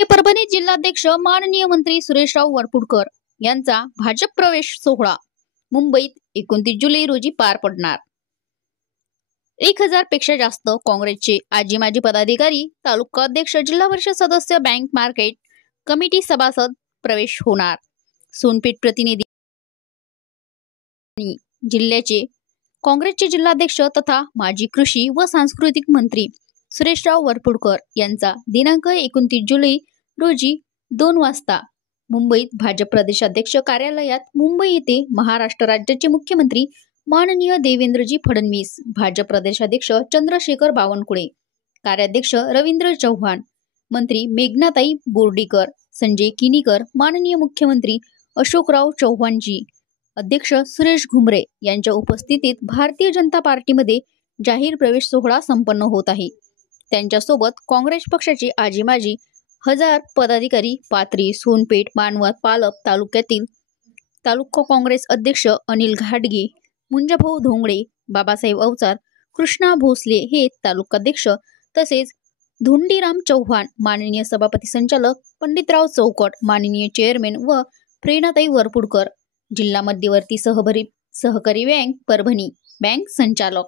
परभणी जिल्हाध्यक्ष माननीय मंत्री सुरेशराव वरपुडकर यांचा भाजप प्रवेश सोहळा मुंबईत 29 जुलै रोजी पार पडणार। 1000 पेक्षा जास्त काँग्रेसचे आजी माजी पदाधिकारी, तालुका अध्यक्ष, जिल्हा परिषद सदस्य, बँक मार्केट कमिटी सभासद प्रवेश होणार। सोनपेठ प्रतिनिधी जिल्ह्याचे काँग्रेसचे जिल्हाध्यक्ष तथा माजी कृषी व सांस्कृतिक मंत्री सुरेशराव वरपुडकर यांचा दिनांक 29 जुलै रोजी 2 वाजता मुंबईत भाजप प्रदेशाध्यक्ष कार्यालयात मुंबई येथे महाराष्ट्र राज्याचे मुख्यमंत्री माननीय देवेंद्रजी फडणवीस, भाजप प्रदेशाध्यक्ष चंद्रशेखर बावनकुळे, कार्याध्यक्ष रवींद्र चव्हाण, मंत्री मेघनाताई बोर्डीकर, संजय किनीकर, माननीय मुख्यमंत्री अशोकराव चव्हाणजी, अध्यक्ष सुरेश घुमरे यांच्या उपस्थितीत भारतीय जनता पार्टीमध्ये जाहीर प्रवेश सोहळा संपन्न होत आहे। त्यांच्यासोबत काँग्रेस पक्षाचे आजी माजी 1000 पदाधिकारी पाथरी, सोनपेठ, मानवत, पालम तालुक्यातील तालुका काँग्रेस अध्यक्ष अनिल घाटगे, मुंजाभाऊ धोंगडे, बाबासाहेब अवचार, कृष्णा भोसले हे तालुकाध्यक्ष, तसेच धोंडीराम चव्हाण, माननीय सभापती संचालक पंडितराव चौकट, माननीय चेअरमॅन व प्रेरणाताई वरपुडकर, जिल्हा मध्यवर्ती सहकारी बँक परभणी बँक संचालक